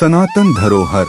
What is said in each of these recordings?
सनातन धरोहर,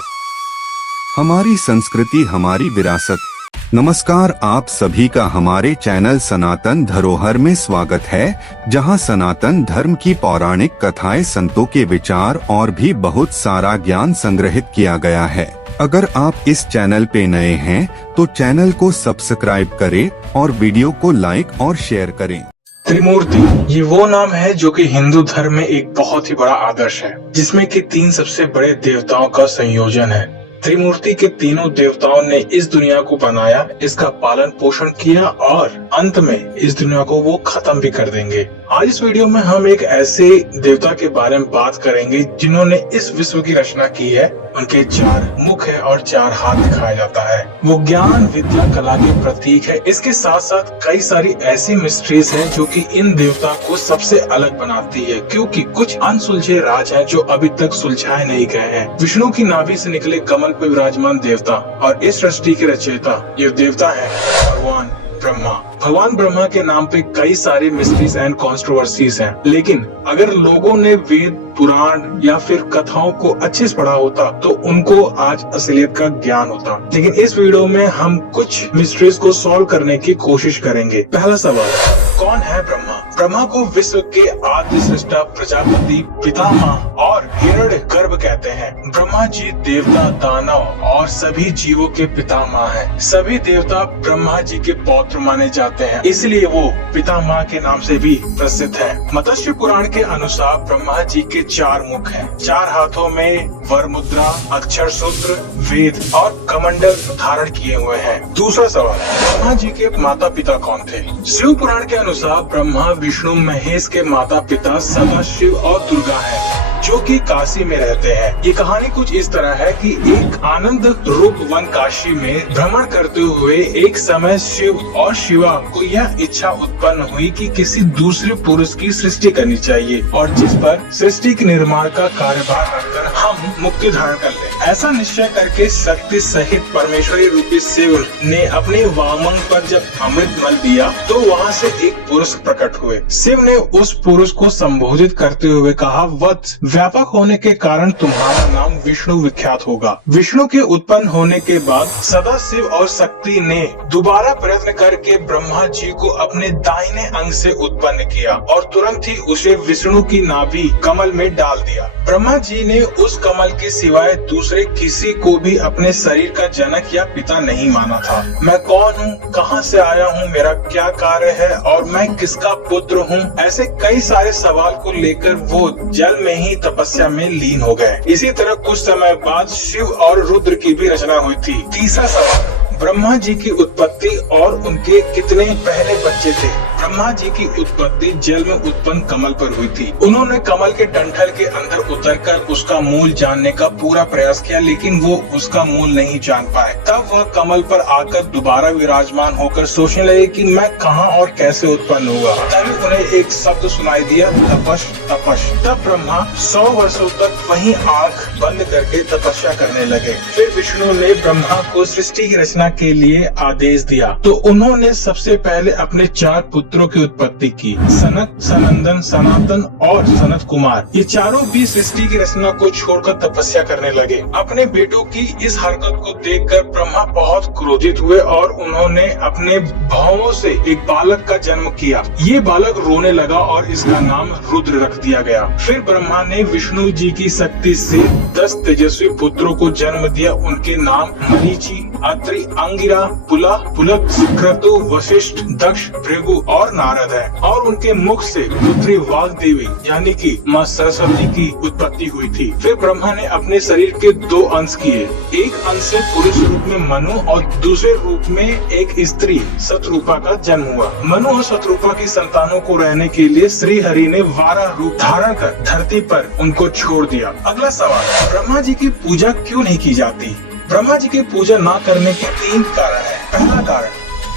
हमारी संस्कृति हमारी विरासत। नमस्कार, आप सभी का हमारे चैनल सनातन धरोहर में स्वागत है, जहां सनातन धर्म की पौराणिक कथाएं, संतों के विचार और भी बहुत सारा ज्ञान संग्रहित किया गया है। अगर आप इस चैनल पे नए हैं तो चैनल को सब्सक्राइब करें और वीडियो को लाइक और शेयर करें। त्रिमूर्ति ये वो नाम है जो कि हिंदू धर्म में एक बहुत ही बड़ा आदर्श है, जिसमें कि 3 सबसे बड़े देवताओं का संयोजन है। त्रिमूर्ति के तीनों देवताओं ने इस दुनिया को बनाया, इसका पालन पोषण किया और अंत में इस दुनिया को वो खत्म भी कर देंगे। आज इस वीडियो में हम एक ऐसे देवता के बारे में बात करेंगे जिन्होंने इस विश्व की रचना की है। उनके 4 मुख है और 4 हाथ दिखाया जाता है। वो ज्ञान, विद्या, कला के प्रतीक है। इसके साथ साथ कई सारी ऐसी मिस्ट्रीज हैं जो कि इन देवता को सबसे अलग बनाती है, क्योंकि कुछ अनसुलझे राज हैं जो अभी तक सुलझाए नहीं गए हैं। विष्णु की नाभि से निकले कमल पर विराजमान देवता और इस सृष्टि के रचयिता ये देवता है भगवान ब्रह्मा। भगवान ब्रह्मा के नाम पे कई सारे मिस्ट्रीज एंड कॉन्ट्रोवर्सीज हैं, लेकिन अगर लोगों ने वेद, पुराण या फिर कथाओं को अच्छे से पढ़ा होता तो उनको आज असलियत का ज्ञान होता। लेकिन इस वीडियो में हम कुछ मिस्ट्रीज को सॉल्व करने की कोशिश करेंगे। पहला सवाल, कौन है ब्रह्मा? ब्रह्मा को विश्व के आदि सृष्टा, प्रजापति, पितामह और हिरण्यगर्भ कहते हैं। ब्रह्मा जी देवता, दानव और सभी जीवों के पितामह हैं। सभी देवता ब्रह्मा जी के पौत्र माने जाते हैं, इसलिए वो पितामह के नाम से भी प्रसिद्ध है। मत्स्य पुराण के अनुसार ब्रह्मा जी के 4 मुख हैं। 4 हाथों में वर मुद्रा, अक्षर सूत्र, वेद और कमंडल धारण किए हुए हैं। दूसरा सवाल, ब्रह्मा जी के माता पिता कौन थे? शिव पुराण के अनुसार ब्रह्मा, विष्णु, महेश के माता पिता सदाशिव और दुर्गा हैं, जो कि काशी में रहते हैं। ये कहानी कुछ इस तरह है कि एक आनंद रूप वन काशी में भ्रमण करते हुए एक समय शिव और शिवा को यह इच्छा उत्पन्न हुई कि किसी दूसरे पुरुष की सृष्टि करनी चाहिए और जिस पर सृष्टि के निर्माण का कार्यभार रखकर हम मुक्ति धारण कर लें। ऐसा निश्चय करके शक्ति सहित परमेश्वरी रूपी शिव ने अपने वामन पर जब अमृत मल दिया तो वहाँ से एक पुरुष प्रकट हुए। शिव ने उस पुरुष को संबोधित करते हुए कहा, वत्स, व्यापक होने के कारण तुम्हारा नाम विष्णु विख्यात होगा। विष्णु के उत्पन्न होने के बाद सदाशिव और शक्ति ने दोबारा प्रयत्न करके ब्रह्मा जी को अपने दाहिने अंग से उत्पन्न किया और तुरंत ही उसे विष्णु की नाभि कमल में डाल दिया। ब्रह्मा जी ने उस कमल के सिवाय दूसरे किसी को भी अपने शरीर का जनक या पिता नहीं माना था। मैं कौन हूँ, कहाँ से आया हूँ, मेरा क्या कार्य है और मैं किसका पुत्र हूँ, ऐसे कई सारे सवाल को लेकर वो जल में ही तपस्या में लीन हो गए। इसी तरह कुछ समय बाद शिव और रुद्र की भी रचना हुई थी। तीसरा सवाल, ब्रह्मा जी की उत्पत्ति और उनके कितने पहले बच्चे थे? ब्रह्मा जी की उत्पत्ति जल में उत्पन्न कमल पर हुई थी। उन्होंने कमल के डंठल के अंदर उतरकर उसका मूल जानने का पूरा प्रयास किया, लेकिन वो उसका मूल नहीं जान पाए। तब वह कमल पर आकर दोबारा विराजमान होकर सोचने लगे कि मैं कहाँ और कैसे उत्पन्न हुआ। तभी उन्हें एक शब्द सुनाई दिया, तपश तपश। तब ब्रह्मा 100 वर्षों तक वहीं आँख बंद करके तपस्या करने लगे। फिर विष्णु ने ब्रह्मा को सृष्टि की रचना के लिए आदेश दिया तो उन्होंने सबसे पहले अपने 4 पुत्रों की उत्पत्ति की, सनत, सनंदन, सनातन और सनत कुमार। ये चारों भी सृष्टि की रचना को छोड़कर तपस्या करने लगे। अपने बेटों की इस हरकत को देखकर ब्रह्मा बहुत क्रोधित हुए और उन्होंने अपने भावों से एक बालक का जन्म किया। ये बालक रोने लगा और इसका नाम रुद्र रख दिया गया। फिर ब्रह्मा ने विष्णु जी की शक्ति से 10 तेजस्वी पुत्रों को जन्म दिया। उनके नाम मरीचि, अत्रि, अंगिरा, पुला, पुलक, क्रतु, वशिष्ठ, दक्ष, भृगु और नारद है। और उनके मुख से पुत्री वाग देवी यानी कि माँ सरस्वती की उत्पत्ति हुई थी। फिर ब्रह्मा ने अपने शरीर के 2 अंश किए। एक अंश से पुरुष रूप में मनु और दूसरे रूप में एक स्त्री शतरूपा का जन्म हुआ। मनु और शतरूपा की संतानों को रहने के लिए श्री हरि ने 12 रूप धारण कर धरती पर उनको छोड़ दिया। अगला सवाल, ब्रह्मा जी की पूजा क्यों नहीं की जाती? ब्रह्मा जी की पूजा न करने के 3 कारण हैं। पहला कारण,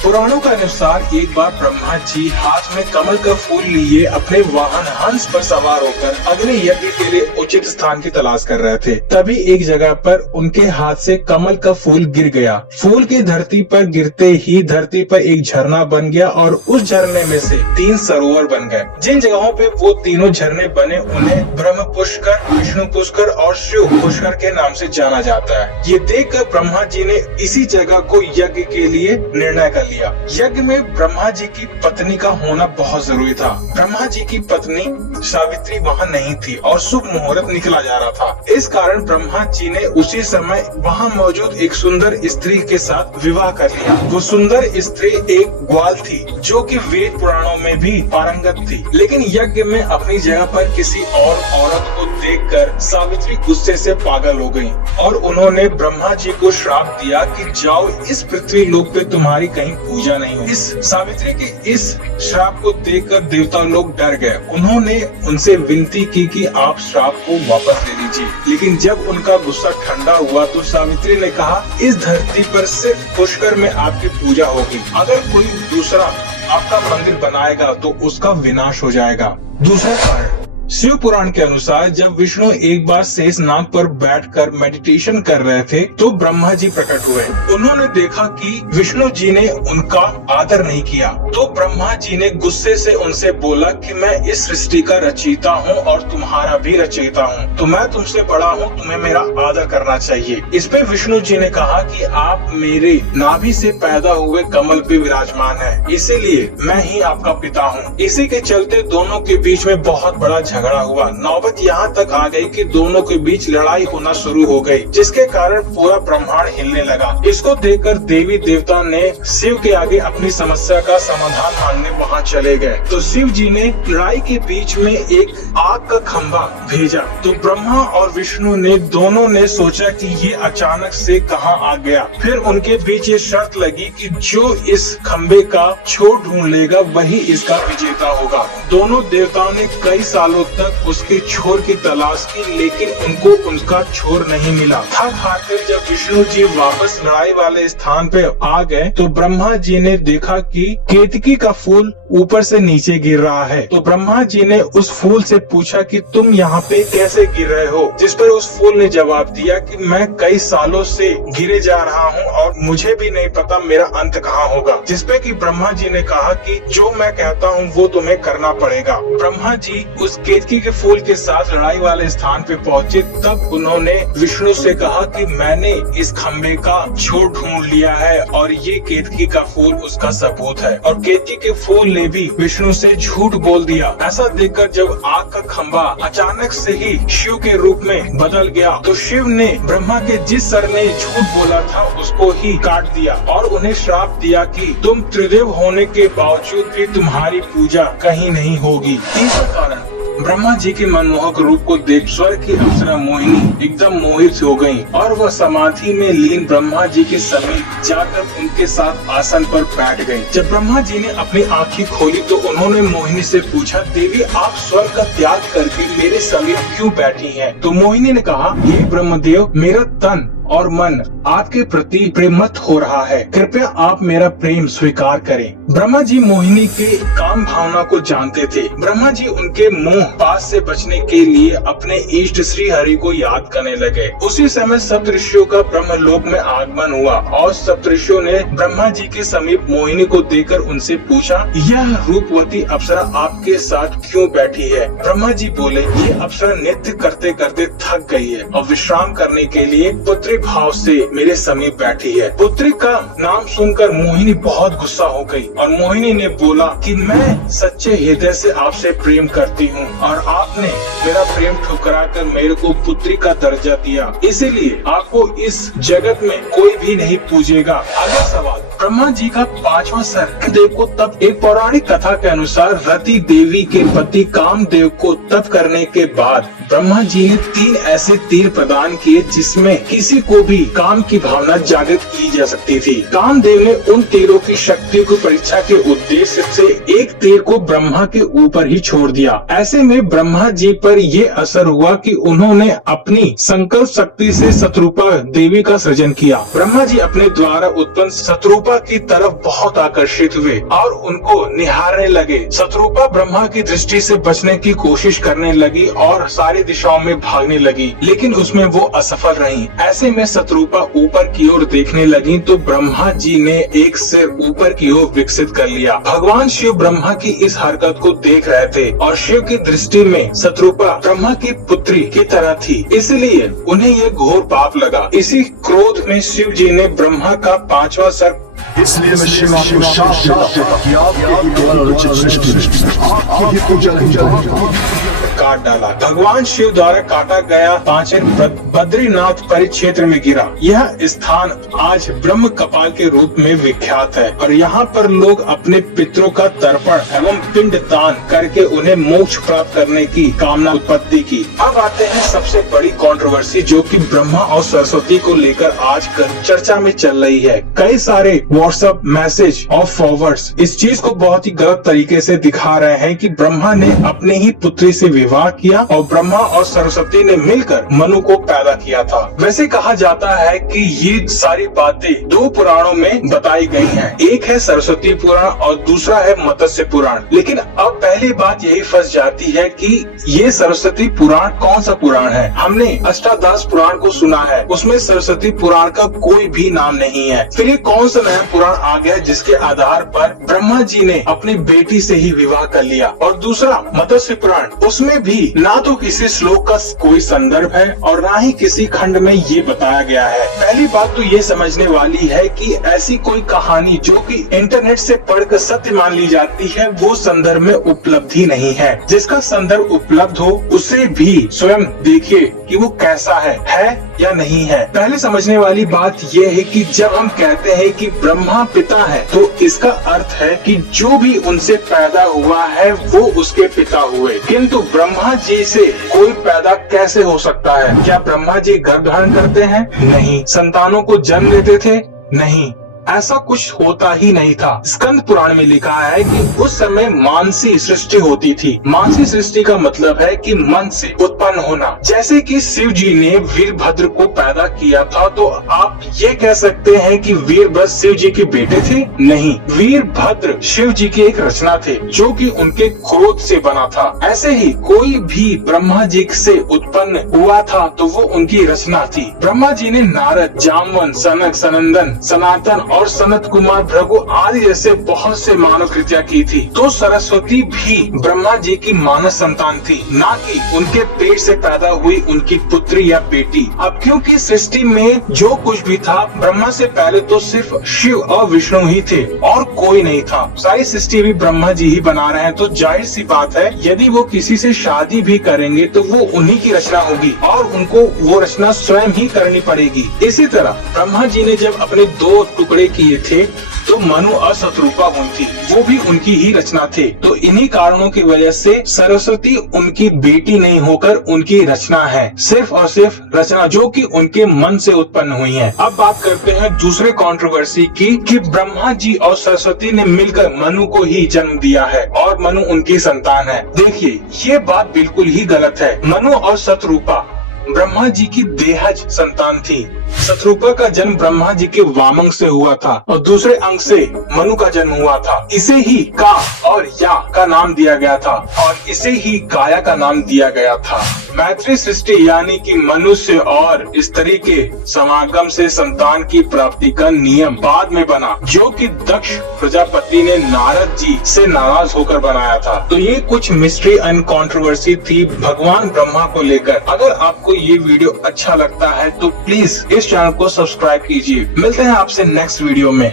पुराणों के अनुसार एक बार ब्रह्मा जी हाथ में कमल का फूल लिए अपने वाहन हंस पर सवार होकर अग्नि यज्ञ के लिए उचित स्थान की तलाश कर रहे थे। तभी एक जगह पर उनके हाथ से कमल का फूल गिर गया। फूल की धरती पर गिरते ही धरती पर एक झरना बन गया और उस झरने में से 3 सरोवर बन गए। जिन जगहों पे वो तीनों झरने बने उन्हें ब्रह्म पुष्कर, विष्णु पुष्कर और शिव पुष्कर के नाम से जाना जाता है। ये देखकर ब्रह्मा जी ने इसी जगह को यज्ञ के लिए निर्णय कर लिया। यज्ञ में ब्रह्मा जी की पत्नी का होना बहुत जरूरी था। ब्रह्मा जी की पत्नी सावित्री वहाँ नहीं थी और शुभ मुहूर्त निकला जा रहा था। इस कारण ब्रह्मा जी ने उसी समय वहाँ मौजूद एक सुंदर स्त्री के साथ विवाह कर लिया। वो सुंदर स्त्री एक ग्वाल थी जो कि वेद पुराणों में भी पारंगत थी, लेकिन यज्ञ में अपनी जगह पर किसी और औरत को देखकर सावित्री गुस्से से पागल हो गयी और उन्होंने ब्रह्मा जी को श्राप दिया कि जाओ, इस पृथ्वी लोक पे तुम्हारी कहीं पूजा नहीं हो। इस सावित्री के इस श्राप को देखकर देवता लोग डर गए। उन्होंने उनसे विनती की कि आप श्राप को वापस ले लीजिए, लेकिन जब उनका गुस्सा ठंडा हुआ तो सावित्री ने कहा, इस धरती पर सिर्फ पुष्कर में आपकी पूजा होगी। अगर कोई दूसरा आपका मंदिर बनाएगा तो उसका विनाश हो जाएगा। दूसरा कारण, शिव पुराण के अनुसार जब विष्णु एक बार शेष नाग पर बैठकर मेडिटेशन कर रहे थे तो ब्रह्मा जी प्रकट हुए। उन्होंने देखा कि विष्णु जी ने उनका आदर नहीं किया, तो ब्रह्मा जी ने गुस्से से उनसे बोला कि मैं इस सृष्टि का रचयिता हूँ और तुम्हारा भी रचयिता हूँ, तो मैं तुमसे बड़ा हूँ, तुम्हें मेरा आदर करना चाहिए। इस पे विष्णु जी ने कहा कि आप मेरे नाभि से पैदा हुए कमल पे विराजमान है, इसीलिए मैं ही आपका पिता हूँ। इसी के चलते दोनों के बीच में बहुत बड़ा झगड़ा हुआ। नौबत यहाँ तक आ गई कि दोनों के बीच लड़ाई होना शुरू हो गई, जिसके कारण पूरा ब्रह्मांड हिलने लगा। इसको देखकर देवी देवता ने शिव के आगे अपनी समस्या का समाधान मांगने वहाँ चले गए। तो शिव जी ने लड़ाई के बीच में एक आग का खंभा भेजा। तो ब्रह्मा और विष्णु ने दोनों ने सोचा कि ये अचानक से कहाँ आ गया। फिर उनके बीच ये शर्त लगी कि जो इस खंभे का छोर ढूंढ लेगा वही इसका विजेता होगा। दोनों देवताओं ने कई सालों तक उसके छोर की तलाश की, लेकिन उनको उनका छोर नहीं मिला। थक हारकर जब विष्णु जी वापस लड़ाई वाले स्थान पे आ गए तो ब्रह्मा जी ने देखा कि केतकी का फूल ऊपर से नीचे गिर रहा है। तो ब्रह्मा जी ने उस फूल से पूछा कि तुम यहाँ पे कैसे गिर रहे हो, जिस पर उस फूल ने जवाब दिया कि मैं कई सालों से गिरे जा रहा हूँ और मुझे भी नहीं पता मेरा अंत कहाँ होगा। जिसपे कि ब्रह्मा जी ने कहा कि जो मैं कहता हूँ वो तुम्हें करना पड़ेगा। ब्रह्मा जी उस केतकी के फूल के साथ लड़ाई वाले स्थान पे पहुँचे। तब उन्होंने विष्णु से कहा कि मैंने इस खंबे का छोर ढूंढ लिया है और ये केतकी का फूल उसका सबूत है। और केतकी के फूल ने भी विष्णु से झूठ बोल दिया। ऐसा देखकर जब आग का खंभा अचानक से ही शिव के रूप में बदल गया तो शिव ने ब्रह्मा के जिस सर ने झूठ बोला था उसको ही काट दिया और उन्हें श्राप दिया कि तुम त्रिदेव होने के बावजूद भी तुम्हारी पूजा कहीं नहीं होगी। तीसरा कारण, ब्रह्मा जी के मनमोहक रूप को देख स्वर्ग की अप्सरा मोहिनी एकदम मोहित हो गयी और वह समाधि में लीन ब्रह्मा जी के समीप जाकर उनके साथ आसन पर बैठ गयी। जब ब्रह्मा जी ने अपनी आंखें खोली तो उन्होंने मोहिनी से पूछा, देवी आप स्वर्ग का त्याग करके मेरे समीप क्यों बैठी हैं? तो मोहिनी ने कहा, हे ब्रह्मदेव, मेरा तन और मन आपके प्रति प्रेमत हो रहा है, कृपया आप मेरा प्रेम स्वीकार करें। ब्रह्मा जी मोहिनी के काम भावना को जानते थे। ब्रह्मा जी उनके मोह पास से बचने के लिए अपने इष्ट श्री हरि को याद करने लगे। उसी समय सप्तऋषियों का ब्रह्मलोक में आगमन हुआ और सप्तऋषियों ने ब्रह्मा जी के समीप मोहिनी को देखकर उनसे पूछा, यह रूपवती अप्सरा आपके साथ क्यों बैठी है? ब्रह्मा जी बोले, ये अप्सरा नृत्य करते करते थक गई है और विश्राम करने के लिए पुत्री भाव से मेरे समीप बैठी है। पुत्री का नाम सुनकर मोहिनी बहुत गुस्सा हो गई और मोहिनी ने बोला कि मैं सच्चे हृदय से आपसे प्रेम करती हूँ और आपने मेरा प्रेम ठुकराकर मेरे को पुत्री का दर्जा दिया, इसीलिए आपको इस जगत में कोई भी नहीं पूजेगा। अगला सवाल, ब्रह्मा जी का 5वां सर देव को तप। एक पौराणिक कथा के अनुसार रति देवी के पति कामदेव को तप करने के बाद ब्रह्मा जी ने 3 ऐसे तीर प्रदान किए जिसमें किसी को भी काम की भावना जागृत की जा सकती थी। कामदेव ने उन तीरों की शक्ति को परीक्षा के उद्देश्य से एक तीर को ब्रह्मा के ऊपर ही छोड़ दिया। ऐसे में ब्रह्मा जी पर ये असर हुआ कि उन्होंने अपनी संकल्प शक्ति से शत्रुपा देवी का सृजन किया। ब्रह्मा जी अपने द्वारा उत्पन्न शत्रुपा शत्रुपा की तरफ बहुत आकर्षित हुए और उनको निहारने लगे। शत्रुपा ब्रह्मा की दृष्टि से बचने की कोशिश करने लगी और सारी दिशाओं में भागने लगी, लेकिन उसमें वो असफल रही। ऐसे में शत्रुपा ऊपर की ओर देखने लगी तो ब्रह्मा जी ने एक सिर ऊपर की ओर विकसित कर लिया। भगवान शिव ब्रह्मा की इस हरकत को देख रहे थे और शिव की दृष्टि में शत्रुपा ब्रह्मा की पुत्री की तरह थी, इसलिए उन्हें यह घोर पाप लगा। इसी क्रोध में शिव जी ने ब्रह्मा का 5वां सर इसलिए मैं शिव आपको शाप देता हूं कि आपके द्वारा रचित सृष्टि आपकी ही पूजा नहीं करेगी। काट डाला। भगवान शिव द्वारा काटा गया पांचन बद्रीनाथ परिक्षेत्र में गिरा। यह स्थान आज ब्रह्म कपाल के रूप में विख्यात है और यहाँ पर लोग अपने पितरों का तर्पण एवं पिंड दान करके उन्हें मोक्ष प्राप्त करने की कामना उत्पत्ति की। अब आते हैं सबसे बड़ी कंट्रोवर्सी जो कि ब्रह्मा और सरस्वती को लेकर आजकल चर्चा में चल रही है। कई सारे व्हाट्सएप मैसेज और फॉरवर्ड्स इस चीज को बहुत ही गलत तरीके से दिखा रहे हैं कि ब्रह्मा ने अपने ही पुत्री से विवाह किया और ब्रह्मा और सरस्वती ने मिलकर मनु को पैदा किया था। वैसे कहा जाता है कि ये सारी बातें 2 पुराणों में बताई गई हैं। एक है सरस्वती पुराण और दूसरा है मत्स्य पुराण। लेकिन अब पहली बात यही फंस जाती है कि ये सरस्वती पुराण कौन सा पुराण है। हमने अष्टादश पुराण को सुना है, उसमें सरस्वती पुराण का कोई भी नाम नहीं है। फिर ये कौन सा नया पुराण आ गया जिसके आधार पर ब्रह्मा जी ने अपनी बेटी से ही विवाह कर लिया। और दूसरा मत्स्य पुराण, उसमें भी ना तो किसी श्लोक का कोई संदर्भ है और ना ही किसी खंड में ये बताया गया है। पहली बात तो ये समझने वाली है कि ऐसी कोई कहानी जो कि इंटरनेट से पढ़कर सत्य मान ली जाती है वो संदर्भ में उपलब्ध ही नहीं है। जिसका संदर्भ उपलब्ध हो उसे भी स्वयं देखिए कि वो कैसा है या नहीं है। पहले समझने वाली बात ये है कि जब हम कहते हैं कि ब्रह्मा पिता है तो इसका अर्थ है कि जो भी उनसे पैदा हुआ है वो उसके पिता हुए। किंतु ब्रह्मा जी से कोई पैदा कैसे हो सकता है? क्या ब्रह्मा जी गर्भ धारण करते हैं? नहीं। संतानों को जन्म देते थे? नहीं। ऐसा कुछ होता ही नहीं था। स्कंद पुराण में लिखा है कि उस समय मानसी सृष्टि होती थी। मानसी सृष्टि का मतलब है कि मन से उत्पन्न होना। जैसे कि शिव जी ने वीरभद्र को पैदा किया था तो आप ये कह सकते हैं कि वीरभद्र शिव जी के बेटे थे? नहीं, वीरभद्र शिव जी की एक रचना थे जो कि उनके क्रोध से बना था। ऐसे ही कोई भी ब्रह्मा जी से उत्पन्न हुआ था तो वो उनकी रचना थी। ब्रह्मा जी ने नारद, जामवन, सनक, सनंदन, सनातन और सनत कुमार, भृगु आदि जैसे बहुत से मानव कृतियां की थी। तो सरस्वती भी ब्रह्मा जी की मानस संतान थी, ना कि उनके पेट से पैदा हुई उनकी पुत्री या बेटी। अब क्योंकि सृष्टि में जो कुछ भी था ब्रह्मा से पहले तो सिर्फ शिव और विष्णु ही थे और कोई नहीं था। सारी सृष्टि भी ब्रह्मा जी ही बना रहे हैं तो जाहिर सी बात है यदि वो किसी से शादी भी करेंगे तो वो उन्हीं की रचना होगी और उनको वो रचना स्वयं ही करनी पड़ेगी। इसी तरह ब्रह्मा जी ने जब अपने 2 टुकड़े किए थे तो मनु और शत्रुपा हुई थी, वो भी उनकी ही रचना थे। तो इन्हीं कारणों की वजह से सरस्वती उनकी बेटी नहीं होकर उनकी रचना है, सिर्फ और सिर्फ रचना जो कि उनके मन से उत्पन्न हुई है। अब बात करते हैं दूसरे कंट्रोवर्सी की कि ब्रह्मा जी और सरस्वती ने मिलकर मनु को ही जन्म दिया है और मनु उनकी संतान है। देखिए ये बात बिल्कुल ही गलत है। मनु और शत्रुपा ब्रह्मा जी की देहज संतान थी। शत्रुपा का जन्म ब्रह्मा जी के वामंग से हुआ था और दूसरे अंग से मनु का जन्म हुआ था। इसे ही का और या का नाम दिया गया था और इसे ही गाया का नाम दिया गया था। मैत्री सृष्टि यानी कि मनुष्य और स्त्री के समागम से संतान की प्राप्ति का नियम बाद में बना जो कि दक्ष प्रजापति ने नारद जी से नाराज होकर बनाया था। तो ये कुछ मिस्ट्री एंड कंट्रोवर्सी थी भगवान ब्रह्मा को लेकर। अगर आपको ये वीडियो अच्छा लगता है तो प्लीज इस चैनल को सब्सक्राइब कीजिए। मिलते हैं आपसे नेक्स्ट वीडियो में।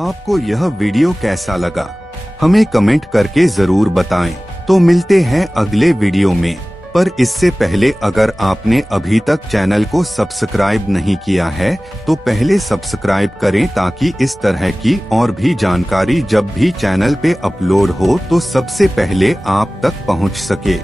आपको यह वीडियो कैसा लगा हमें कमेंट करके जरूर बताएं। तो मिलते हैं अगले वीडियो में। पर इससे पहले अगर आपने अभी तक चैनल को सब्सक्राइब नहीं किया है तो पहले सब्सक्राइब करें ताकि इस तरह की और भी जानकारी जब भी चैनल पे अपलोड हो तो सबसे पहले आप तक पहुंच सके।